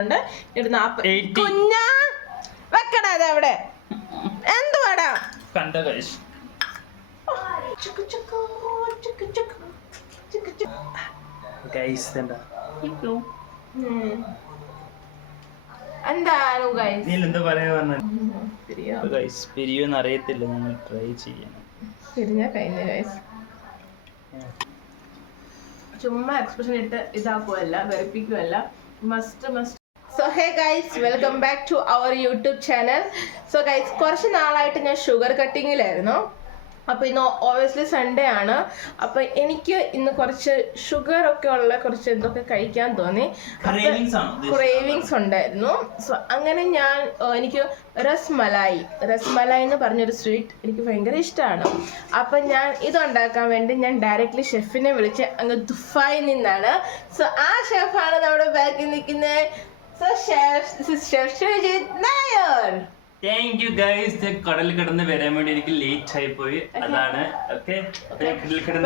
കുഞ്ഞാ വെക്കടാ അത് അവിടെ എന്തുവാടാ കണ്ട കഴിച്ചു എന്താണ് എന്താ പറയാ പിരിയോന്ന് അറിയത്തില്ല ഞങ്ങൾ ട്രൈ ചെയ്യണം പിരിഞ്ഞ കഴിഞ്ഞ ഗൈസ് ചുമ്മാ എക്സ്പ്രഷൻ ഇട്ട് ഇതാക്കുവല്ല വെറുപ്പിക്കുവല്ല must so hey guys welcome back to our YouTube channel so guys കുറച്ച് നാളായിട്ട് ഞാൻ ഷുഗർ കട്ടിങ്ങിലായിരുന്നു അപ്പോൾ ഇന്ന് ഓബിയസ്ലി സൺഡേ ആണ് അപ്പോൾ എനിക്ക് ഇന്ന് കുറച്ച് ഷുഗർ ഒക്കെ ഉള്ള കുറച്ച് എന്തൊക്കെ കഴിക്കാൻ തോന്നി ക്രേവിങ്സ് ഉണ്ടായിരുന്നു സോ അങ്ങനെ എനിക്ക് റസ്മലായി എന്ന് പറഞ്ഞൊരു സ്വീറ്റ് എനിക്ക് ഭയങ്കര ഇഷ്ടമാണ് അപ്പം ഞാൻ ഇതുണ്ടാക്കാൻ വേണ്ടി ഞാൻ ഡയറക്റ്റ്ലി ഷെഫിനെ വിളിച്ച് അങ്ങ് ദുബായിൽ നിന്നാണ് സോ ആ ഷെഫാണ് നമ്മുടെ ബാക്കിൽ നിൽക്കുന്നത് so chef Sreejith Nair thank you guys കടലിൽ കിടന്ന് വരാൻ വേണ്ടി എനിക്ക് ലേറ്റ് ആയി പോയി അതാണ്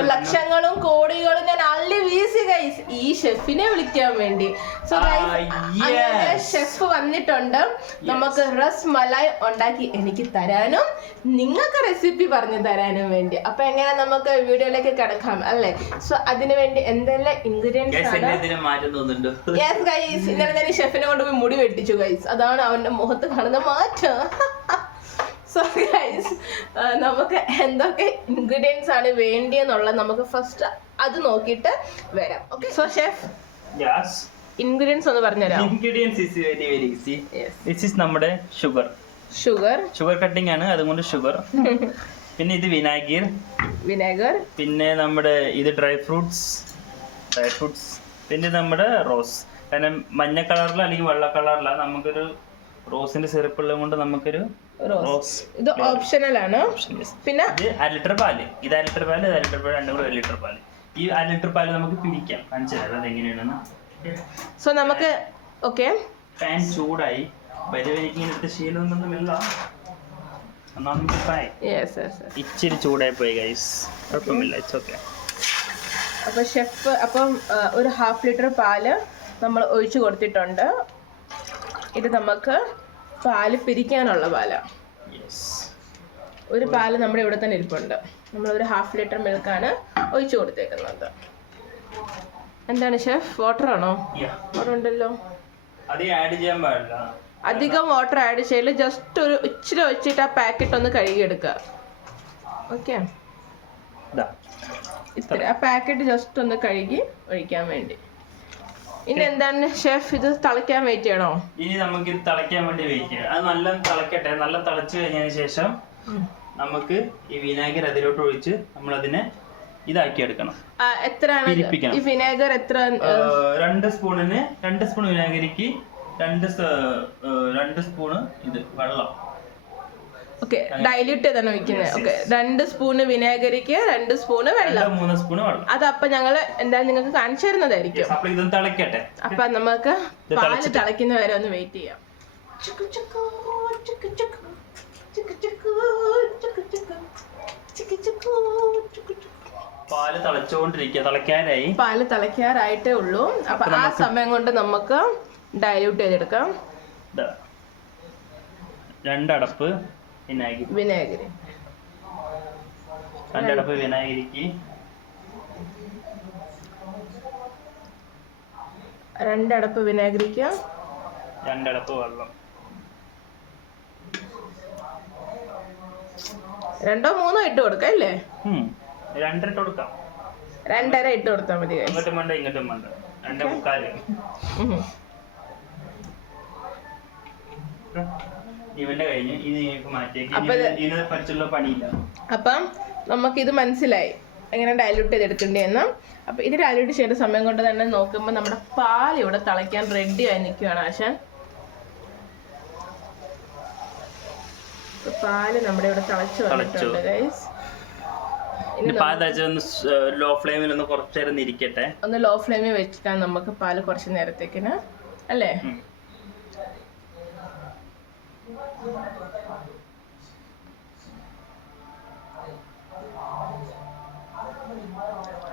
ലക്ഷങ്ങളും കോടികളും ഞാൻ അള്ളി വീസി ഗൈസ് ഈ ഷെഫിനെ വിളിക്കാൻ വേണ്ടി സോ ഷെഫ് വന്നിട്ടുണ്ട് നമുക്ക് റസ് മലായ് ഉണ്ടാക്കി എനിക്ക് തരാനും നിങ്ങൾക്ക് റെസിപ്പി പറഞ്ഞു തരാനും വേണ്ടി അപ്പൊ എങ്ങനെ നമുക്ക് വീഡിയോയിലേക്ക് കിടക്കാം അല്ലേ സോ അതിനു വേണ്ടി എന്തെല്ലാം ഇൻഗ്രീഡിയൻസ് യെസ് ഗൈസ് ഇന്നലെ ഞാൻ ഈ ഷെഫിനെ കൊണ്ടുപോയി മുടി വെട്ടിച്ചു ഗൈസ് അതാണ് അവന്റെ മുഖത്ത് കാണുന്ന മാറ്റം സോ ഗൈസ് നമുക്ക് എന്തൊക്കെ ഇൻഗ്രീഡിയൻസ് ആണ് വേണ്ടിയെന്നുള്ളത് നമുക്ക് ഫസ്റ്റ് അത് നോക്കിയിട്ട് വരാം ഓക്കെ സോ ഷെഫ് ഇൻഗ്രീഡിയൻസ് ഒന്ന് പറഞ്ഞുതരാം ingredients is very very easy this is നമ്മുടെ ഷുഗർ കട്ടിംഗ് ആണ് അതുകൊണ്ട് ഷുഗർ പിന്നെ ഇത് വിനാഗിർ പിന്നെ നമ്മുടെ ഇത് ഡ്രൈ ഫ്രൂട്ട്സ് പിന്നെ നമ്മുടെ റോസ് കാരണം മഞ്ഞ കളറിൽ അല്ലെങ്കിൽ വെള്ള കളറില നമുക്കൊരു റോസിന്റെ സിറപ്പ് ഉള്ളത് കൊണ്ട് നമുക്കൊരു റോസ് ഇത് ഓപ്ഷണൽ ആണ് പിന്നെ ഇത് 1 ലിറ്റർ പാല് ഇത് 1 ലിറ്റർ പാല് രണ്ടും കൂടെ 1 ലിറ്റർ പാല് ഈ 1 ലിറ്റർ പാല് നമുക്ക് പിരിക്കാം കാണിച്ചു തരാം അതെങ്ങനെയാണെന്ന് സോ നമുക്ക് ഓക്കെ പാൻ ചൂടായി പരിവരിക്കുന്ന ശീലമൊന്നുമില്ല ഇച്ചിരി ചൂടായി പോയി ഗൈസ് കുഴപ്പമില്ല ഇറ്റ്സ് ഓക്കെ അപ്പൊ ഷെഫ് അപ്പം ഒരു 1/2 ലിറ്റർ പാല് നമ്മൾ ഒഴിച്ചു കൊടുത്തിട്ടുണ്ട് ഇത് നമുക്ക് പാല് പിരിക്കാനുള്ള പാലാണ് ഒരു പാല് നമ്മുടെ ഇവിടെ തന്നെ ഇരിപ്പുണ്ട് നമ്മൾ ഒരു 1/2 ലിറ്റർ മിൽക്കാണ് ഒഴിച്ചു കൊടുത്തേക്കുന്നത് എന്താണ് ഷെഫ് വാട്ടർ ആണോ വാട്ടർ ഉണ്ടല്ലോ അധികം വാട്ടർ ആഡ് ചെയ്യല് ജസ്റ്റ് ഒരു ഇച്ചിരി വെച്ചിട്ട് ആ പാക്കറ്റ് ഒന്ന് കഴുകിയെടുക്കുക ഓക്കെ ഇത്ര ആ പാക്കറ്റ് ജസ്റ്റ് ഒന്ന് കഴുകി ഒഴിക്കാൻ വേണ്ടി ഇനി എന്താണ് ഷെഫ് ഇത് തിളയ്ക്കാൻ വെയിറ്റ് ചെയ്യണോ ഇനി നമുക്ക് ഇത് തിളയ്ക്കാൻ വേണ്ടി വെയിറ്റ് ചെയ്യണം അത് നല്ല തിളക്കട്ടെ നല്ല തിളച്ചു കഴിഞ്ഞതിന് ശേഷം നമുക്ക് ഈ വിനാഗിരി അതിലോട്ട് ഒഴിച്ച് നമ്മൾ അതിനെ ഇതാക്കി എടുക്കണം എത്രയാണ് ഈ വിനാഗിർ എത്ര 2 സ്പൂണിന് 2 സ്പൂൺ വിനാഗിരിക്ക് 2 സ്പൂണ് ഇത് വെള്ളം ഓക്കെ ഡൈല്യൂട്ട് ചെയ്താണ് ഒഴിക്കുന്നത് ഓക്കെ 2 സ്പൂണ് വിനാഗിരിക്ക് 2 സ്പൂണ് വെള്ളം 3 സ്പൂണ് വെള്ളം അത് അപ്പൊ ഞങ്ങള് എന്തായാലും നിങ്ങൾക്ക് കാണിച്ചു തരുന്നതായിരിക്കും അപ്പൊ നമുക്ക് പാല് തിളയ്ക്കുന്ന വരെ ഒന്ന് വെയിറ്റ് ചെയ്യാം പാല് തിളയ്ക്കാറായി പാല് തിളയ്ക്കാറായിട്ടേ ഉള്ളൂ അപ്പൊ ആ സമയം കൊണ്ട് നമുക്ക് ഡൈല്യൂട്ട് ചെയ്തെടുക്കാം 2 അടപ്പ് വിനാഗിരി 2 അടപ്പ് വിനാഗിരിക്ക് 2 അടപ്പ് വിനാഗിരിക്ക് 2 അടപ്പ് വെള്ളം 2 or 3 ഇട്ട് കൊടുക്കാം അല്ലേ 2 ഇട്ട് കൊടുക്കാം 2.5 ഇട്ട് കൊടുത്താൽ മതി ഇങ്ങോട്ടും വേണ്ട ഇങ്ങോട്ടും വേണ്ട 2.25 ഇവന്റെ കഴിഞ്ഞ് ഇനി മാറ്റിയേക്ക് പഠിച്ചുള്ള പണിയില്ല അപ്പം നമുക്കിത് മനസ്സിലായി എങ്ങനെ ഡൈല്യൂട്ട് ചെയ്തെടുക്കേണ്ടതെന്ന് അപ്പൊ ഇത് ഡൈല്യൂട്ട് ചെയ്യേണ്ട സമയം കൊണ്ട് തന്നെ നോക്കുമ്പോൾ നമ്മുടെ പാൽ ഇവിടെ തിളയ്ക്കാൻ റെഡി ആയി നിൽക്കുകയാണ് ആശാൻ പാല് നമ്മുടെ ഇവിടെ തിളച്ചു വന്നിട്ടുണ്ട് ഗൈസ് ലോ ഫ്ലെയിമിൽ ഒന്ന് കുറച്ചു നേരം ഇരിക്കട്ടെ ഒന്ന് ലോ ഫ്ലെയിമിൽ വെച്ചിട്ടാണ് നമുക്ക് പാല് കുറച്ച് നേരത്തേക്കിന് അല്ലേ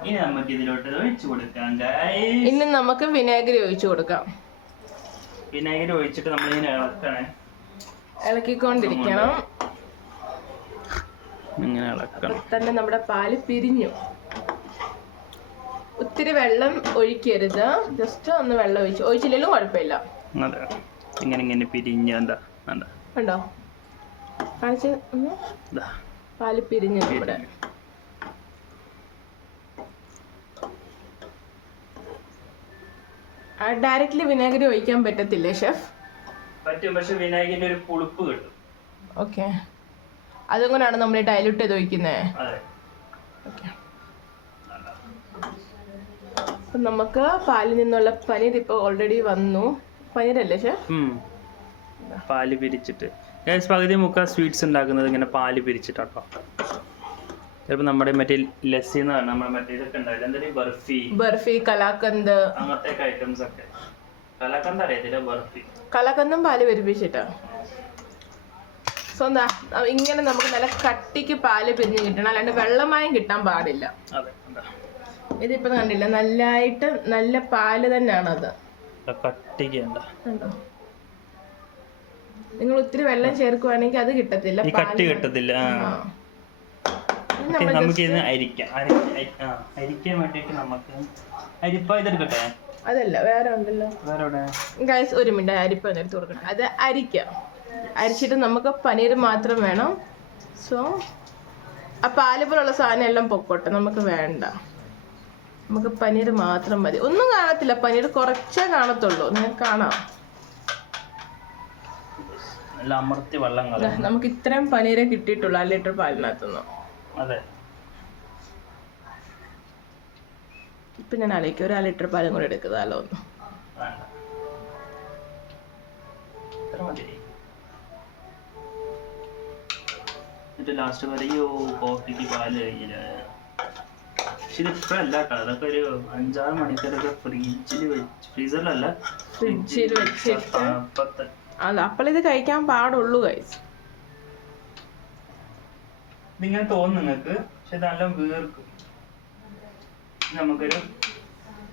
ഇനി നമുക്ക് ഇതിലോട്ട് ഒഴിച്ചു കൊടുക്കാം ഇനി നമുക്ക് വിനാഗിരി ഒഴിച്ചു കൊടുക്കാം വിനാഗിരി ഒഴിച്ചിട്ട് നമ്മളിങ്ങനെ ഇളക്കണേ, ഇളക്കിക്കൊണ്ടിരിക്കണം. ഇങ്ങനെ ഇളക്കണം. തന്നെ നമ്മുടെ പാല് പിരിഞ്ഞു. ഒത്തിരി വെള്ളം ഒഴിക്കരുത്, ജസ്റ്റ് ഒന്ന് വെള്ളം ഒഴിച്ചില്ലെങ്കിലും കുഴപ്പമില്ല. അതെ, ഇങ്ങനെ ഇങ്ങനെ പിരിഞ്ഞ് കണ്ടോ കാണിച്ച്. പാല് പിരിഞ്ഞു നമ്മുടെ. ഡയറക്റ്റ്ലി വിനാഗിരി ഒഴിക്കാൻ പറ്റത്തില്ലേ ഷെഫ്? പറ്റും, പക്ഷെ വിനാഗിരിന്റെ ഒരു പുളിപ്പ് കിട്ടും. ഓക്കെ, അതുകൊണ്ടാണ് നമ്മൾ ഡൈല്യൂട്ട് ചെയ്ത് ഒഴിക്കുന്നത്. ഓക്കെ, അപ്പം നമുക്ക് പാലിൽ നിന്നുള്ള പനീർ ഇപ്പോൾ ഓൾറെഡി വന്നു. പനീരല്ലേ ഷെഫ്? പാല് പിരിച്ചിട്ട് പകുതി മുക്കാൽ സ്വീറ്റ്സ് ഉണ്ടാക്കുന്നത് ഇങ്ങനെ പാല് പിരിച്ചിട്ടാട്ടോ. ചിലപ്പോൾ നമ്മുടെ മറ്റേ ലസ്സി എന്ന് പറഞ്ഞാൽ നമ്മുടെ മറ്റേ ഇതൊക്കെ ഉണ്ടാവില്ല, എന്തായാലും ബർഫി, കലാക്കന്ത്, അങ്ങനത്തെ ഐറ്റംസ് ഒക്കെ. കലാക്കന്ത് അറിയത്തില്ല, കലാക്കന്തും പാല് പിരിപ്പിച്ചിട്ടാ. സോ ഇങ്ങനെ നമുക്ക് നല്ല കട്ടിക്ക് പാല് പിരിഞ്ഞ് കിട്ടണം, അല്ലാണ്ട് വെള്ളമായും കിട്ടാൻ പാടില്ല. ഇതിപ്പോ കണ്ടില്ല, നല്ലതായിട്ട് നല്ല പാല് തന്നെയാണത്. നിങ്ങൾ ഒത്തിരി വെള്ളം ചേർക്കുവാണെങ്കിൽ അത് കിട്ടത്തില്ല, നമുക്ക് ഇത് അരിക്കാൻ വേണ്ടിട്ട് നമുക്ക് അരിപ്പ ഇതെടുക്കട്ടെ. അതല്ല, വേറെ ഉണ്ടല്ലോ ഗൈസ്, ഒരു മിനിറ്റ് അരിപ്പ എടുത്ത് കൊടുക്കട്ടെ. അത് അരിച്ചിട്ട് നമുക്ക് പനീർ മാത്രം വേണം. സോ ആ പാല് പോലുള്ള സാധനം എല്ലാം പൊക്കോട്ടെ, നമുക്ക് വേണ്ട. നമുക്ക് പനീർ മാത്രം മതി. ഒന്നും കാണത്തില്ല, പനീർ കുറച്ചേ കാണത്തുള്ളൂ, നിങ്ങൾക്ക് കാണാം. നമുക്ക് ഇത്രയും പനീരെ കിട്ടിയിട്ടുള്ളൂ 1 ലിറ്റർ പാലിനകത്തുനിന്ന്. ഇപ്പൊ ഞാൻ ആലോചിക്കും, ഒരു 1 ലിറ്റർ പാലും കൂടെ എടുക്കുന്നതാലോ ഒന്ന്. ലാസ്റ്റ് പറയോ കോഫിക്ക് പാല് കഴിഞ്ഞില്ല. പക്ഷെ ഇതിപ്പോഴല്ല കേട്ടോ, അതൊക്കെ ഒരു 5-6 മണിക്കൂറൊക്കെ ഫ്രീസറിലല്ല, ഫ്രിഡ്ജിൽ വെച്ചിട്ട് അപ്പോൾ ഇത് കഴിക്കാൻ പാടുള്ളൂ ഗൈസ്. ഇതിങ്ങനെ തോന്നും നിങ്ങൾക്ക്, പക്ഷെ ഇതെല്ലാം വീർക്കും. നമുക്കൊരു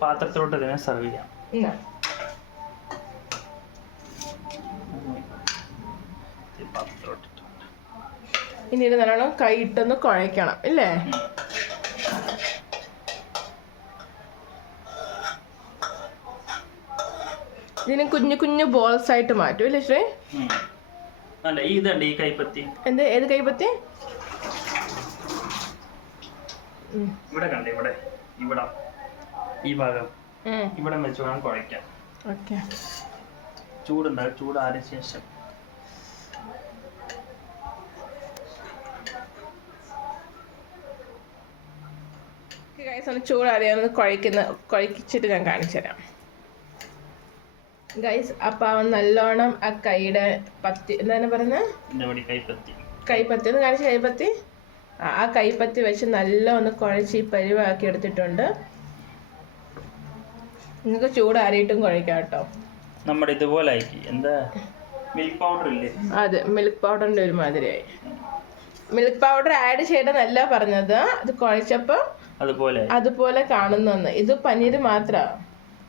പാത്രത്തിലോട്ട് ഇതിനെ സെർവ് ചെയ്യാം. ഇനി ഇത് നല്ലോണം കൈയിട്ടൊന്ന് കുഴയ്ക്കണം ഇല്ലേ? ഇതിന് കുഞ്ഞു കുഞ്ഞു ബോൾസ് ആയിട്ട് മാറ്റും അല്ലേ ശ്രീ? ഈ കൈപ്പത്തി എന്ത്, ഏത് കൈപ്പത്തി? ഇവിടെ കണ്ടേ, ഇവിടെ ഈ ഭാഗം ഇവിടെ വെച്ച് വേണം കുഴയ്ക്കാൻ. ഓക്കെ, ചൂടുണ്ടാകും, ചൂടാറിയ ശേഷം ചൂടാറിയാന്ന് കുഴച്ചിട്ട് ഞാൻ കാണിച്ചു തരാം ഗൈസ്. അപ്പൊ അവൻ നല്ലോണം ആ കൈയുടെ പത്തി എന്താണ് പറയുന്നത്, കൈപ്പത്തി ഒന്ന് കാണിച്ച, കൈപ്പത്തി ആ കൈപ്പത്തി വെച്ച് നല്ല ഒന്ന് കുഴച്ച് ഈ പരിവാക്കി എടുത്തിട്ടുണ്ട്. നിങ്ങൾക്ക് ചൂടാറിയിട്ടും കുഴക്കാം കേട്ടോ. നമ്മുടെ ഇതുപോലെ എന്താ മിൽക്ക് പൗഡർ ഇല്ലേ? അതെ, മിൽക്ക് പൗഡറിന്റെ ഒരു മാതിരിയായി. മിൽക്ക് പൗഡർ ആഡ് ചെയ്യണമെന്നല്ല പറഞ്ഞത്, അത് കുഴച്ചപ്പോ അതുപോലെ കാണുന്നെന്ന്. ഇത് പനീർ മാത്രമാണ്.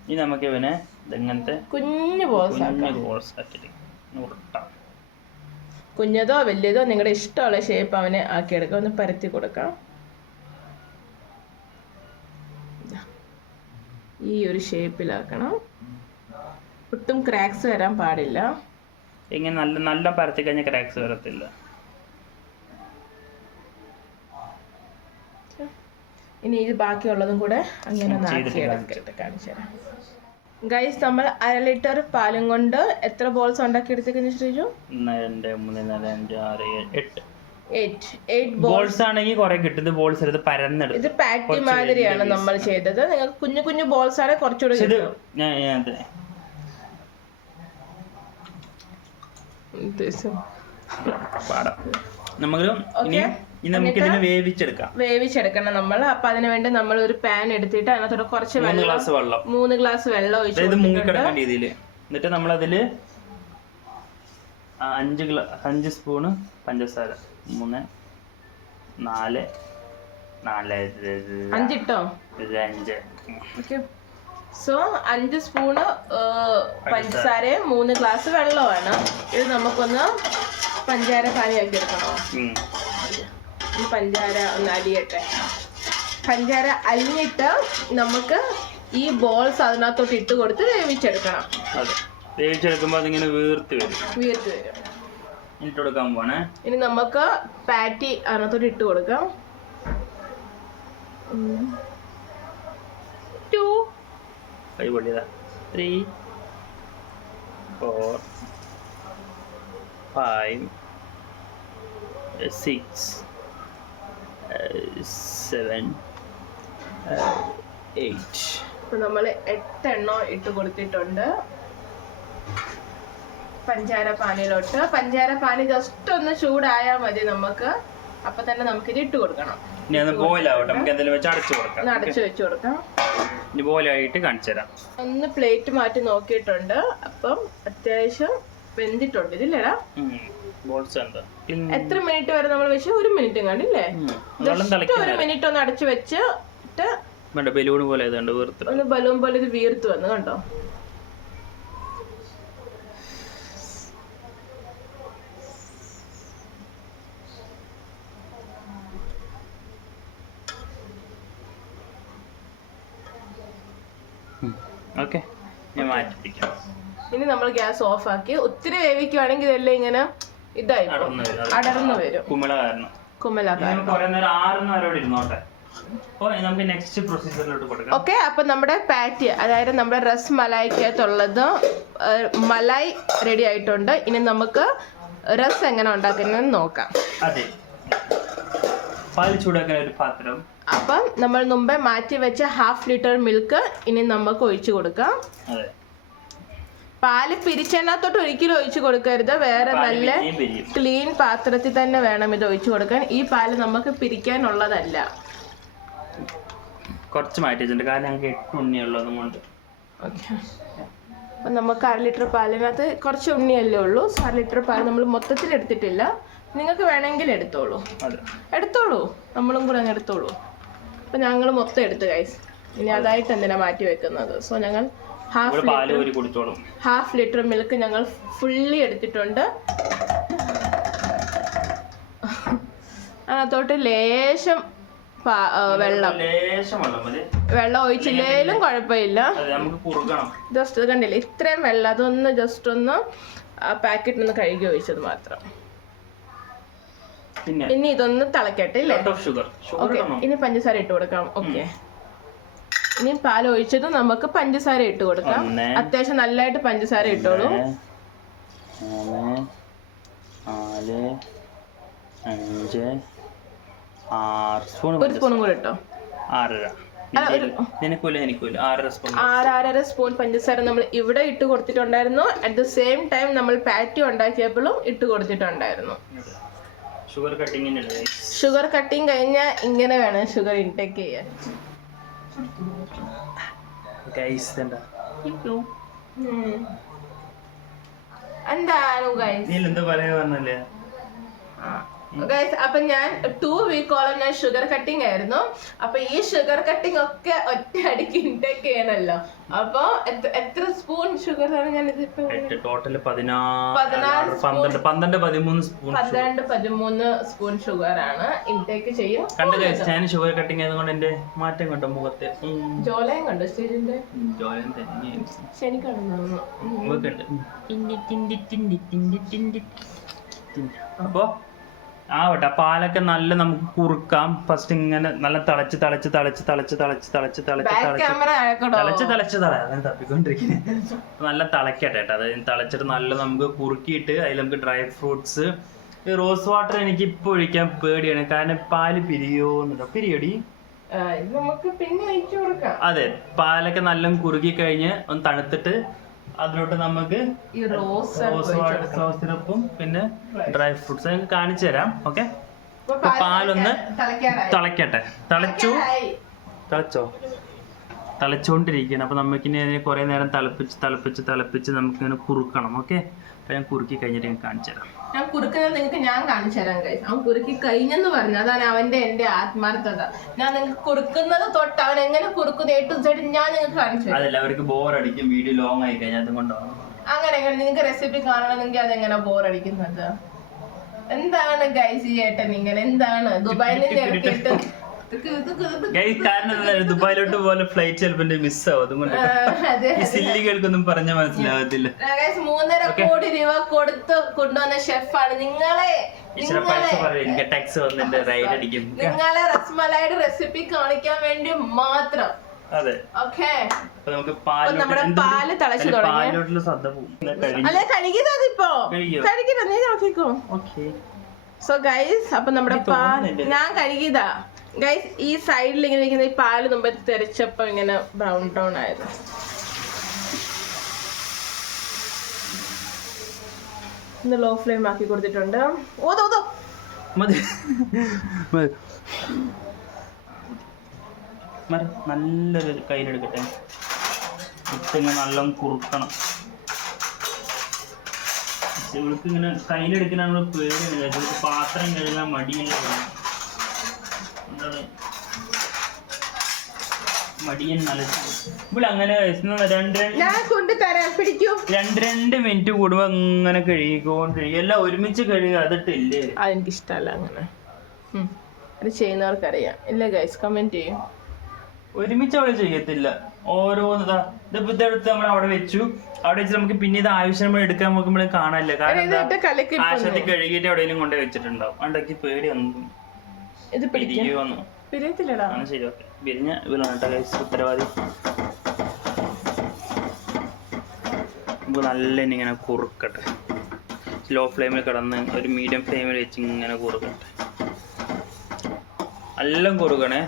ഇനി നമുക്ക് ഇവനെ ഇങ്ങനത്തെ കുഞ്ഞു ബോൾസ് ആക്കി, കുഞ്ഞതോ വലിയതോ നിങ്ങളുടെ ഇഷ്ടമുള്ള ഷേപ്പ് അവനെ ആക്കിയെടുക്കാം. ഒന്ന് പരത്തി കൊടുക്കാം. ഈ ഒരു ഷേപ്പിലാക്കണം, ഒട്ടും ക്രാക്സ് വരാൻ പാടില്ല. ഇങ്ങനെ നല്ല നല്ല പരത്തി കഴിഞ്ഞാൽ ക്രാക്സ് വരത്തില്ല. ഇനി ഇത് ബാക്കിയുള്ളതും കൂടെ അങ്ങനെ കാണിച്ചു തരാം ഗൈസ്. നമ്മൾ 1/2 ലിറ്റർ പാലും കൊണ്ട് എത്ര ബോൾസ് ഉണ്ടാക്കി എടുത്തേക്കുന്നു ശ്രീജു? 1 2 3 4 5 6 8 ബോൾസ് ആണെങ്കിൽ കുറെ കിട്ടും. ഇത് ബോൾസ് എടുത്ത് പരന്നെടുത്ത്, ഇത് പാറ്റി മാതിരിയാണ് നമ്മൾ ചെയ്തത്. നിങ്ങൾക്ക് കുഞ്ഞു കുഞ്ഞു ബോൾസ് ആണ് കുറച്ചുകൂടെ കിട്ടും. വേവിച്ചെടുക്കണം നമ്മൾ. അപ്പൊ അതിനു വേണ്ടി നമ്മൾ ഒരു പാൻ എടുത്തിട്ട് അതിനകത്തോടെ കുറച്ച് 3 ഗ്ലാസ് വെള്ളം ഒഴിച്ചു, എന്നിട്ട് നമ്മളതില് 5 സ്പൂണ് പഞ്ചസാര, 3 4 4 5 ഇട്ടോ. സോ 5 സ്പൂണ് പഞ്ചസാരയും 3 ഗ്ലാസ് വെള്ളമാണ്. ഇത് നമുക്കൊന്ന് പഞ്ചാര പാനിയാക്കി എടുക്കണോ? പഞ്ചാര ഒന്ന് അലിയട്ടെ. പഞ്ചാര അലിഞ്ഞിട്ട് നമുക്ക് ഈ ബോൾസ് അതിനകത്തോട്ട് ഇട്ട് കൊടുത്ത് വേവിച്ചെടുക്കണം. വേവിച്ചെടുക്കുമ്പോൾ അതിങ്ങനെ വീർത്ത് വരും. ഇട്ട് കൊടുക്കാൻ പോണേ. ഇനി നമുക്ക് പാറ്റി അതിനകത്തോട്ട് ഇട്ട് കൊടുക്കാം. 2 3 4 5 6 7 8. ഇപ്പൊ നമ്മള് 8 എണ്ണം ഇട്ട് കൊടുത്തിട്ടുണ്ട് പഞ്ചാര പാനിയിലോട്ട്. പഞ്ചാര പാനി ജസ്റ്റ് ഒന്ന് ചൂടായാൽ മതി നമുക്ക്. അപ്പൊ തന്നെ നമുക്ക് ഇത് ഇട്ട് കൊടുക്കണം. അടച്ചു വെച്ച് കൊടുക്കാം. ഒന്ന് പ്ലേറ്റ് മാറ്റി നോക്കിയിട്ടുണ്ട്. അപ്പം അത്യാവശ്യം വെന്തിട്ടുണ്ട്. ഇതില്ലടാ എത്ര മിനിറ്റ് വരെ നമ്മൾ വെച്ച്? 1 മിനിറ്റ് കണ്ടില്ലേ? 1 മിനിറ്റ് ഒന്ന് അടച്ചു വെച്ചിട്ട് ബലൂൺ പോലെ ഒന്ന് ബലൂൺ പോലെ ഇത് വീർത്ത് വന്ന് കണ്ടോ? ഇനി നമ്മൾ ഗ്യാസ് ഓഫ് ആക്കി. ഒത്തിരി വേവിക്കുവാണെങ്കിൽ ഇതെല്ലാം ഇങ്ങനെ ഇതായി അടർന്നു വരും. ഓക്കെ, അപ്പൊ നമ്മുടെ പാറ്റി, അതായത് നമ്മുടെ റസ് മലായിക്കകത്തുള്ളത് മലായി റെഡി ആയിട്ടുണ്ട്. ഇനി നമുക്ക് റസ് എങ്ങനെ ഉണ്ടാക്കുന്നത് നോക്കാം. പാൽ ചൂടാക്കാൻ ഒരു പാത്രം. അപ്പം നമ്മൾ മുമ്പേ മാറ്റി വെച്ച 1/2 ലിറ്റർ മിൽക്ക് ഇനി നമുക്ക് ഒഴിച്ചു കൊടുക്കാം. പാല് പിരിച്ചെണ്ണത്തോട്ട് ഒരിക്കലും ഒഴിച്ചു കൊടുക്കരുത്. വേറെ നല്ല ക്ലീൻ പാത്രത്തിൽ തന്നെ വേണം ഇത് ഒഴിച്ചു കൊടുക്കാൻ. ഈ പാല് നമുക്ക് പിരിക്കാനുള്ളതല്ല. കുറച്ച് മാറ്റി വെച്ചിട്ടുണ്ട്, കാരണം ഞങ്ങൾക്ക് 8 ഉണ്ണിയുള്ളതും കൊണ്ട്. ഓക്കെ, അപ്പം നമുക്ക് 1/2 ലിറ്റർ പാലിനകത്ത് കുറച്ച് ഉണ്ണിയല്ലേ ഉള്ളൂ. 1/2 ലിറ്റർ പാൽ നമ്മൾ മൊത്തത്തിൽ എടുത്തിട്ടില്ല. നിങ്ങൾക്ക് വേണമെങ്കിൽ എടുത്തോളൂ, നമ്മളും കൂടെ അങ്ങ് എടുത്തോളൂ. അപ്പം ഞങ്ങൾ മൊത്തം എടുത്തു ഗൈസ്. ഇനി അതായിട്ട് എന്തിനാ മാറ്റി വെക്കുന്നത്? സോ ഞങ്ങൾ 1/2 ലിറ്റർ മിൽക്ക് ഞങ്ങൾ ഫുള്ളി എടുത്തിട്ടുണ്ട്. അതിനകത്തോട്ട് ലേശം വെള്ളം ഒഴിച്ചില്ലേലും കുഴപ്പമില്ല. ജസ്റ്റ് കണ്ടില്ലേ ഇത്രയും വെള്ളം, അതൊന്ന് ജസ്റ്റ് ഒന്ന് പാക്കറ്റ് ഒന്ന് കഴുകി ഒഴിച്ചത് മാത്രം. ഇനി ഇതൊന്ന് തിളക്കട്ടെ ഇല്ലേ? ഓക്കെ, ഇനി പഞ്ചസാര ഇട്ട് കൊടുക്കാം. ഓക്കെ, ഇനി പാൽ ഒഴിച്ചത് നമുക്ക് പഞ്ചസാര ഇട്ട് കൊടുക്കാം. അത്യാവശ്യം നല്ലതായിട്ട് പഞ്ചസാര ഇട്ടോളൂ. 1 സ്പൂണും കൂടെ ഇട്ടോ. 6.5 സ്പൂൺ പഞ്ചസാര നമ്മൾ ഇവിടെ ഇട്ട് കൊടുത്തിട്ടുണ്ടായിരുന്നു. അറ്റ് ദ സെയിം ടൈം നമ്മൾ പാറ്റി ഉണ്ടാക്കിയപ്പോഴും ഇട്ട് കൊടുത്തിട്ടുണ്ടായിരുന്നു. ഷുഗർ കട്ടിങ് കഴിഞ്ഞാൽ ഇങ്ങനെ വേണം ഷുഗർ ഇൻടേക്ക് ചെയ്യാൻ. എന്താണ് ഗൈസ്, അപ്പൊ ഞാൻ 2 വീക്കോളം ഞാൻ ഷുഗർ കട്ടിങ് ആയിരുന്നു. അപ്പൊ ഈ ഷുഗർ കട്ടിങ് ഒക്കെ ഒറ്റ അടിക്ക് ഇൻടേക്ക് ചെയ്യണല്ലോ. അപ്പൊ എത്ര സ്പൂൺ ഷുഗർ ആണ് ഞാൻ ഇതിപ്പോ? ടോട്ടൽ 13 സ്പൂൺ ഷുഗർ ആണ് ഇൻടേക്ക് ചെയ്യും. ഞാൻ ഷുഗർ കട്ടിങ് ആയതുകൊണ്ട് എന്റെ മാറ്റം കണ്ടോ മുഖത്തെ? ജോലയും കണ്ടോ സ്റ്റേജിന്റെ? ശരിക്കാണോ? അപ്പൊ ആവട്ടെ, പാലൊക്കെ നല്ല നമുക്ക് കുറുക്കാം. ഫസ്റ്റ് ഇങ്ങനെ നല്ല തിളച്ച് തപ്പിക്കൊണ്ടിരിക്കുന്നത്. നല്ല തിളക്കട്ടെ കേട്ടോ. അത് തിളച്ചിട്ട് നല്ല നമുക്ക് കുറുക്കിയിട്ട് അതിൽ നമുക്ക് ഡ്രൈ ഫ്രൂട്ട്സ്. ഈ റോസ് വാട്ടർ എനിക്ക് ഇപ്പൊ ഒഴിക്കാൻ പേടിയാണ്, കാരണം പാല് പിരിയോടി. അതെ, പാലൊക്കെ നല്ല കുറുക്കി കഴിഞ്ഞ് ഒന്ന് തണുത്തിട്ട് അതിലോട്ട് നമുക്ക് റോസ് സിറപ്പും പിന്നെ ഡ്രൈ ഫ്രൂട്ട്സ് കാണിച്ചു തരാം. ഓക്കെ, പാലൊന്ന് തിളക്കട്ടെ. തിളച്ചോ തിളച്ചുകൊണ്ടിരിക്കുകയാണ്. അപ്പോൾ നമുക്കിനി അതിനെ കുറേ നേരം തിളപ്പിച്ച് നമുക്കിങ്ങനെ കുറുക്കണം. ഓക്കെ, അപ്പോൾ ഞാൻ കുറുക്കി കഴിഞ്ഞിട്ട് ഞാൻ കാണിച്ചു തരാം. ഞാൻ കുറുക്കുന്നത് നിങ്ങൾക്ക് ഞാൻ കാണിച്ചു തരാം ഗൈസ്. അവൻ കുറുക്കി കഴിഞ്ഞെന്ന് പറഞ്ഞു, അതാണ് എൻ്റെ ആത്മാർത്ഥത. ഞാൻ നിങ്ങൾക്ക് കുറുക്കുന്നത് തൊട്ട് അവൻ എങ്ങനെ കുറുക്കുന്നത് A to Z ഞാൻ നിങ്ങൾക്ക് കാണിച്ചു തരാം. അതല്ല, അവർക്ക് ബോറടിക്കും വീഡിയോ ലോങ് ആയി കഴിഞ്ഞാൽ, അതുകൊണ്ടാണ്. അങ്ങനെ നിങ്ങൾക്ക് റെസിപ്പി കാണണമെങ്കിൽ അതെങ്ങനെ ബോറടിക്കുന്നത്? എന്താണ് ഗൈസ് ഈ ഏട്ടൻ ഇങ്ങനെ? എന്താണ് ദുബായിൽ നിന്ന് ഇറക്കിയിട്ട് ദുബായിലോട്ട് പോലെ ഫ്ലൈറ്റ് ചിലപ്പോ മിസ്സാവും, അതുകൊണ്ട് ഈ സില്ലികൾക്കൊന്നും പറഞ്ഞാൽ മനസ്സിലാവത്തില്ല. 3.5 കോടി രൂപ കൊടുത്ത് കൊണ്ടുവന്ന ഷെഫാണ് നിങ്ങളെ റസ്മലായുടെ റെസിപ്പി കാണിക്കാൻ വേണ്ടി മാത്രം. അതെ, ഓക്കെ. നമുക്ക് നമ്മുടെ പാല് തിളച്ചു തുടങ്ങി. അല്ലെ കഴുകിയതിപ്പോ കഴുകില്ല, നീ നോക്കിക്കോ. സോ ഗൈസ്, അപ്പൊ നമ്മുടെ ഞാൻ കഴുകിയതാ ഗൈസ്. ഈ സൈഡിൽ ഇങ്ങനെ ഇരിക്കുന്ന ഈ പാല് മുമ്പ് തെരച്ചപ്പോ ഇങ്ങനെ ബ്രൗൺ ടോൺ ആയിരുന്നു. ഇന്ന് ലോ ഫ്ലെയിം ആക്കി കൊടുത്തിട്ടുണ്ട്. നല്ലൊരു കയ്യിലെടുക്കട്ടെ, ഇങ്ങനെ നല്ല കുറുക്കണം. ഇവൾക്ക് ഇങ്ങനെ കയ്യിലെടുക്കുന്ന നമ്മൾ പേടിയാണ്, പാത്രം കഴുകാൻ മടിയില്ല. മടിയൻ ഇവിടെ അങ്ങനെ 2 മിനിറ്റ് കൂടുമ്പോ അങ്ങനെ കഴുകിക്കൊണ്ട് എല്ലാം ഒരുമിച്ച് കഴുകുക, അതിട്ടില്ലേ? അതെനിക്ക് ഇഷ്ടമല്ല അങ്ങനെ. അത് ചെയ്യുന്നവർക്കറിയാം ഇല്ല ഗൈസ്, കമന്റ് ചെയ്യും. ഒരുമിച്ച് അവിടെ ചെയ്യത്തില്ല, ഓരോന്ന്. ഇതെടുത്ത് നമ്മൾ അവിടെ വെച്ചു നമുക്ക് പിന്നെ ഇത് ആവശ്യം എടുക്കാൻ നോക്കുമ്പോഴേ കാണാനില്ല. കാരണം ആശത്തിൽ കഴുകിയിട്ട് എവിടെയെങ്കിലും കൊണ്ടുപോയി വെച്ചിട്ടുണ്ടാവും. അണ്ടൊക്കെ പേടി ഒന്നും ഇത് പിരിക്കുവന്നു. പിരിയത്തില്ലടാ. ശരി, ഓക്കെ. പിരിഞ്ഞ ഉത്തരവാദി. നമുക്ക് നല്ല ഇങ്ങനെ കുറുക്കട്ടെ. ലോ ഫ്ലെയിമിൽ കിടന്ന് ഒരു മീഡിയം ഫ്ലെയിമിൽ വെച്ച് ഇങ്ങനെ കുറുക്കട്ടെ. എല്ലാം കുറുക്കണേ,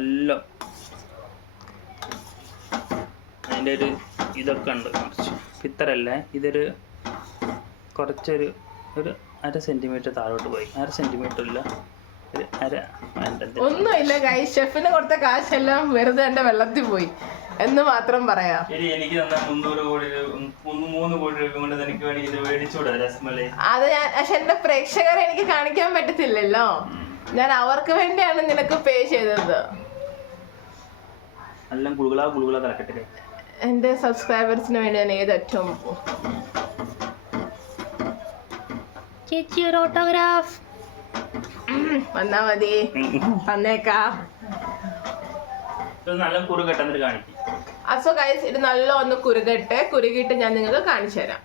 എല്ലാം. അതിൻ്റെ ഒരു ഇതൊക്കെ ഉണ്ട് കുറച്ച്. ഇത്രല്ലേ, ഇതൊരു കുറച്ചൊരു 1/2 സെൻറ്റിമീറ്റർ താഴോട്ട് പോയി. 1/2 സെൻറ്റിമീറ്റർ ഇല്ല, ഒന്നുമില്ല ഗൈസ്. ഷെഫിന് കൊടുത്ത കാശെല്ലാം വെറുതെ എന്റെ വെള്ളത്തിൽ പോയി എന്ന് മാത്രം പറയാം. എനിക്ക് 300 കോടി രൂപ കൊണ്ട് എനിക്ക് വേണമെങ്കിൽ ഇത് മേടിച്ചൂടാ രസ്മലൈ. അത് ഞാൻ, പക്ഷെ എന്റെ പ്രേക്ഷകരെ എനിക്ക് കാണിക്കാൻ പറ്റത്തില്ലല്ലോ. ഞാൻ അവർക്ക് വേണ്ടിയാണ് നിനക്ക് പേ ചെയ്തത്. എല്ലാം ഗുളുകുള കലക്കട്ടെ. എന്റെ സബ്സ്ക്രൈബേഴ്സിന് വേണ്ടി ഞാൻ ഏതറ്റവും ചേച്ചി ഒരു ഓട്ടോഗ്രാഫ് വന്നാ മതി, തന്നേക്കാം. സോ ഗൈസ്, ഇത് നല്ല ഒന്ന് കുറുകിയിട്ട് ഞാൻ നിങ്ങൾക്ക് കാണിച്ചു തരാം.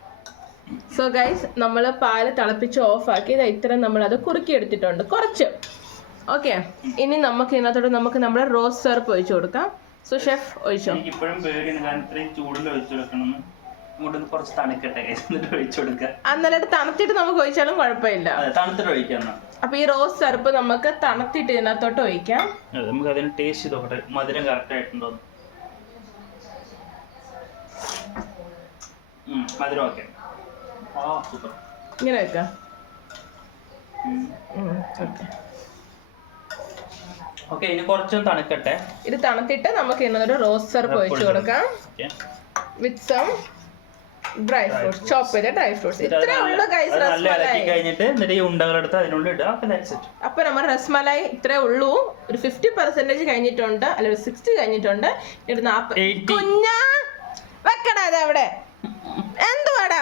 സോ ഗൈസ്, നമ്മൾ പാല് തിളപ്പിച്ച് ഓഫാക്കി ഇത്ര നമ്മളത് കുറുക്കി എടുത്തിട്ടുണ്ട് കുറച്ച്. ഓക്കെ, ഇനി നമുക്ക് ഇതിനകത്തോട്ട് നമ്മുടെ റോസ് സിറപ്പ് ഒഴിച്ചു കൊടുക്കാം. സോ ഷെഫ് ഒഴിച്ചോ. അന്നേരം തണുത്തിട്ട് നമുക്ക് ഒഴിച്ചാലും കുഴപ്പമില്ല. അപ്പൊ ഈ റോസ് സിറപ്പ് നമുക്ക് തണുത്തിട്ട് ഇതിനകത്തോട്ട് ഒഴിക്കാം. നമുക്ക് അതിന് ടേസ്റ്റ് ചെയ്തോട്ടെ, മധുരം കറക്റ്റ് ആയിട്ടുണ്ടോ. മധുരം ഓക്കെ, സൂപ്പർ. ഇങ്ങനെ വെക്കാം. ഓക്കെ, ഇനി കുറച്ചൊന്ന് തണുക്കട്ടെ. ഇത് തണുത്തിട്ട് നമുക്ക് ഇതിനൊരു റോസ് സിറപ്പ് ഒഴിച്ചു കൊടുക്കാം വിത്ത് സം ഡ്രൈ ഫ്രൂട്ട്സ്, ചോപ്പ് ചെയ്ത ഡ്രൈ ഫ്രൂട്ട്സ്. ഇത്രേ ഉള്ളൂ ഗൈസ് റസ്മലായി. അപ്പൊ നമ്മുടെ റസ്മലായി ഇത്രേ ഉള്ളൂ. ഒരു 50% കഴിഞ്ഞിട്ടുണ്ട്, അല്ല ഒരു 60 കഴിഞ്ഞിട്ടുണ്ട്. 40 കുഞ്ഞാ വെക്കടാ ഇത് അവിടെ. എന്തുവാടാ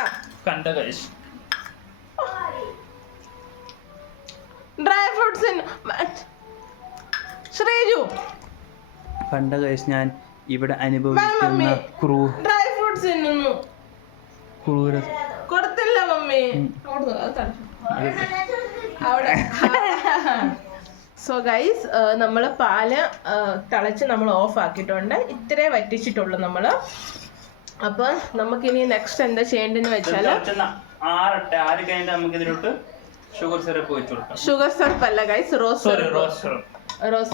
ഡ്രൈ ഫ്രൂട്ട്സ് ശ്രീജു കണ്ട ഗൈസ്, ഞാൻ ഇവിടെ അനുഭവിക്കുന്ന ഡ്രൈ ഫ്രൂട്ട്സ് കൊടുത്തില്ല മമ്മി അവിടെ. സോ ഗൈസ്, നമ്മൾ പാല് തിളച്ച് നമ്മൾ ഓഫ് ആക്കിയിട്ടുണ്ട്. ഇത്രേ വറ്റിച്ചിട്ടുള്ളൂ നമ്മൾ. അപ്പൊ നമുക്കിനി നെക്സ്റ്റ് എന്താ ചെയ്യേണ്ടതെന്ന് വെച്ചാൽ ഷുഗർ സിറപ്പ് അല്ല ഗൈസ്, റോസ്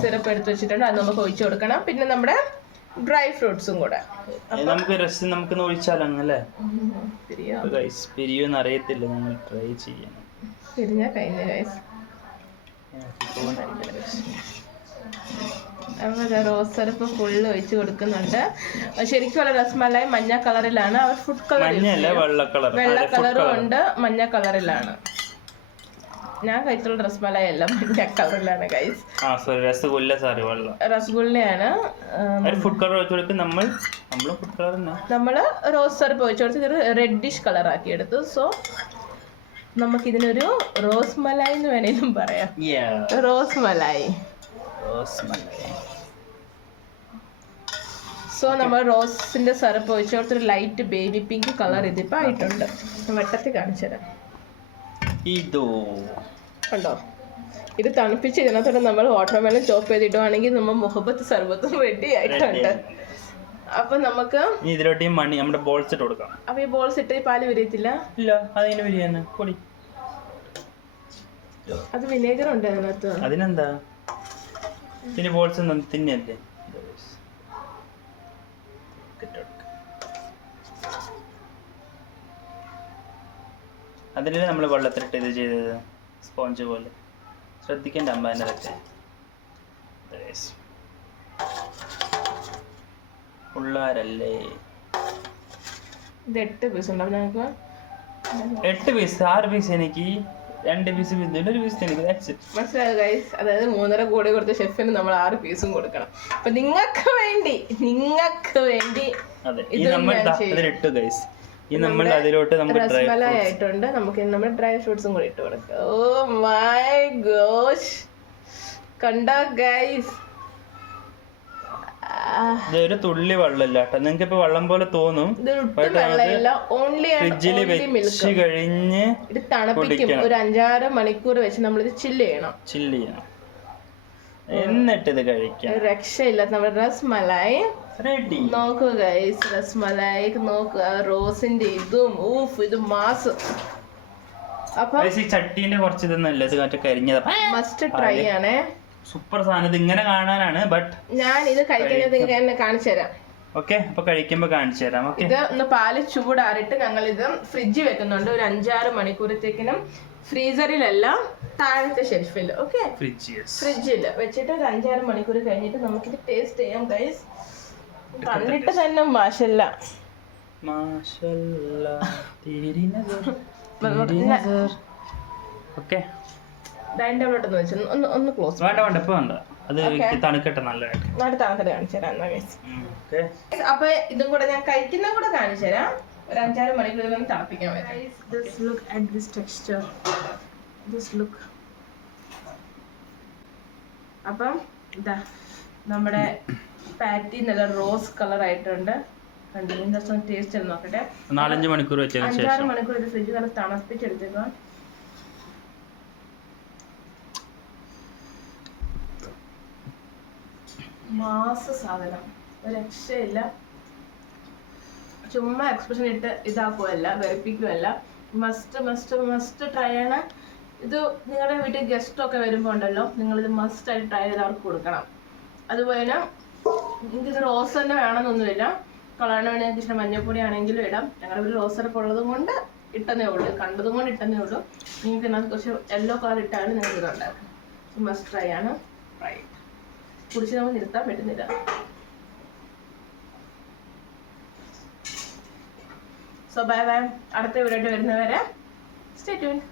സിറപ്പ് എടുത്ത് വെച്ചിട്ടുണ്ട്. അത് നമുക്ക് ഒഴിച്ചു കൊടുക്കണം. പിന്നെ നമ്മുടെ ഡ്രൈ ഫ്രൂട്ട്സും കൂടെ നമുക്ക് ഒഴിച്ചാലല്ലേ. പിരിയോന്ന് അറിയത്തില്ല, നമ്മൾ ട്രൈ ചെയ്യണം. പിരിഞ്ഞ കഴിഞ്ഞ ഗൈസ് റോസ് സിറപ്പ് ഫുള്ള് ഒഴിച്ച് കൊടുക്കുന്നുണ്ട്. ശരിക്കുള്ള രസ്മലായി മഞ്ഞ കളറിലാണ്, അവർ ഫുഡ് കളർ വെള്ള കളറും ഉണ്ട്, മഞ്ഞ കളറിലാണ്. ഞാൻ കഴിച്ചുള്ള രസ്മലായി അല്ല, മഞ്ഞ കളറിലാണ് ഗൈസ്. രസഗുല്ലയാണ്. നമ്മള് റോസ് സിറപ്പ് ഒഴിച്ചു കൊടുത്ത് ഇതൊരു റെഡിഷ് കളർ ആക്കി എടുത്തു. സോ നമുക്ക് ഇതിനൊരു റോസ് മലായി എന്ന് വേണേലും പറയാം. റോസ് മലായി. സോ നമ്മൾ റോസിന്റെ സിറപ്പ് ഒഴിച്ചു കൊടുത്തൊരു ലൈറ്റ് ബേബി പിങ്ക് കളർ ഇതിപ്പോ ആയിട്ടുണ്ട്. വെട്ടത്തിൽ കാണിച്ചു തരാം. കണ്ടോ, ഇത് തണുപ്പിച്ച് ഇതിനകത്തോടെ നമ്മൾ വാട്ടർമെലൺ ചോപ്പ് ചെയ്തിടുവാണെങ്കിൽ നമ്മൾ മുഹബത്ത് സർബത്തും റെഡി ആയിട്ടുണ്ട്. അപ്പൊ നമുക്ക് ഇതിലോട്ട് മണി നമ്മുടെ ബോൾസ് ഇട്ട് കൊടുക്കാം. അപ്പൊ ഈ ബോൾസ് ഇട്ട് പാല് വിരിയത്തില്ല? ഇല്ല, അതിന് വിരിയാന് പൊടി. അത് വിനേഗർ ഉണ്ട് അതിനകത്ത്. അതിനെന്താ, പിന്നെ ബോൾസ് ഒന്നും തിന്നല്ലേ. അതിനല്ലേ നമ്മൾ വെള്ളത്തിലിട്ട് ഇത് ചെയ്തത്, സ്പോഞ്ച് പോലെ. ശ്രദ്ധിക്കേണ്ട അമ്മ അതിനകത്തെ പിള്ളേരല്ലേ. ഇത് 8 പീസ് ഉണ്ടാവും ഞങ്ങൾക്ക്. 8 പീസ്, 6 പീസ് എനിക്ക്, 2 പീസ് ഒരു പീസ് എനിക്ക്. മനസ്സിലായോ ഗൈസ്? അതായത് 3.5 കോടി കൊടുത്ത ഷെഫിന് നമ്മൾ 6 പീസും കൊടുക്കണം. അപ്പൊ നിങ്ങൾക്ക് വേണ്ടി രസ്മലായി ആയിട്ടുണ്ട്. നമുക്ക് നമ്മൾ ഡ്രൈ ഫ്രൂട്ട്സും കൂടി ഇട്ട് കൊടുക്കാം. ഓ മൈ ഗോഷ്, കണ്ടോ ഗൈസ്? ഇതൊരു തുള്ളി വെള്ളമില്ല കേട്ടോ. നിങ്ങൾക്ക് ഇപ്പൊ വെള്ളം പോലെ തോന്നും, ഫ്രിഡ്ജിൽ വെച്ച് കഴിഞ്ഞ് ഇത് തണുപ്പിക്കും. ഒരു 5-6 മണിക്കൂർ വെച്ച് നമ്മളിത് ചില്ല് ചെയ്യണം. എന്നിട്ട് ഇത് കഴിക്കാം. രക്ഷയില്ല. നമ്മുടെ രസ്മലായി റെഡി. നോക്കുക ഗൈസ്, രസ്മലായി നോക്കുക. റോസിന്റെ ഇതും ഇത് മാസ്. അപ്പൊ ചട്ടീന്റെ കുറച്ച് ഇതൊന്നല്ല, ഇത് മറ്റേ കരിഞ്ഞതാ. മസ്റ്റ് ട്രൈ ആണേ. സൂപ്പർ സാധനം. ഇത് ഇങ്ങനെ കാണാനാണ്, ബട്ട് ഞാൻ ഇത് കഴിക്കുന്നത് നിങ്ങൾക്ക് കാണിച്ചു തരാം. ഓക്കെ, അപ്പൊ കഴിക്കുമ്പോ കാണിച്ചു തരാം. ഇത് ഒന്ന് പാല് ചൂടാറിട്ട് ഞങ്ങൾ ഇത് ഫ്രിഡ്ജിൽ വെക്കുന്നുണ്ട് ഒരു 5-6 മണിക്കൂറത്തേക്കിനും. ഫ്രീസറിലല്ല, താഴത്തെ ഷെൽഫിൽ. ഓക്കെ, ഫ്രിഡ്ജിൽ വെച്ചിട്ട് ഒരു 5-6 മണിക്കൂർ കഴിഞ്ഞിട്ട് നമുക്കിത് ടേസ്റ്റ് ചെയ്യാം ഗൈസ്. കണ്ടിട്ട് തന്നെ മാഷല്ല. ഓക്കെ, ഡൈനിങ് ടേബിളിലോട്ട് വെച്ച് ഒന്ന് ക്ലോസ്. വേണ്ട ഇപ്പൊ വേണ്ട, അത് തണുക്കട്ടെ. നല്ലതായിട്ട് തണുക്കട്ടെ കാണിച്ചു തരാം. അപ്പൊ ഇതും കൂടെ ഞാൻ കഴിക്കുന്ന കൂടെ കാണിച്ചു തരാം. ഒരു 5-6 മണിക്കൂർ തണുപ്പിക്കാൻ പറ്റും. അപ്പം ഇതാ നമ്മുടെ പാറ്റി നല്ല റോസ് കളർ ആയിട്ടുണ്ട്. ടേസ്റ്റ് നോക്കട്ടെ. 4-5 മണിക്കൂർ 5-6 മണിക്കൂർ ഇത് ഫ്രിഡ്ജ് നല്ല തണുപ്പിച്ചെടുത്തേക്കാം. മാസ സാധനം, ഒരു രക്ഷയില്ല. ചുമ്മാ എക്സ്പ്രഷൻ ഇട്ട് ഇതാക്കുമല്ല, വെറുപ്പിക്കുമല്ല. മസ്റ്റ് ട്രൈ ആണ് ഇത്. നിങ്ങളുടെ വീട്ടിൽ ഗസ്റ്റ് ഒക്കെ വരുമ്പോൾ ഉണ്ടല്ലോ, നിങ്ങളിത് മസ്റ്റ് ആയിട്ട് ട്രൈ ചെയ്ത് അവർക്ക് കൊടുക്കണം. അതുപോലെ എനിക്കിത് റോസ് തന്നെ വേണമെന്നൊന്നുമില്ല. കളറിന് വേണ്ടി നിങ്ങൾക്ക് ഇഷ്ടം മഞ്ഞപ്പൊടി ആണെങ്കിലും ഇടാം. ഞങ്ങളുടെ വീട്ടിൽ റോസ് സിറപ്പ് ഉള്ളതും കൊണ്ട് ഇട്ടതേ ഉള്ളൂ, കണ്ടതും കൊണ്ട് ഇട്ടതേ ഉള്ളൂ. നിങ്ങൾക്ക് ഇതിനകത്ത് കുറച്ച് യെല്ലോ കളർ ഇട്ടാലും നിങ്ങൾക്ക് ഇത് ഉണ്ടാക്കും. മസ്റ്റ് ട്രൈ ആണ്. ട്രൈ കുടിച്ച് നമുക്ക് നിർത്താൻ പറ്റുന്നില്ല. So bye bye. അടുത്ത വീഡിയോ വരുന്നവരെ സ്റ്റേ ട്യൂൺഡ്.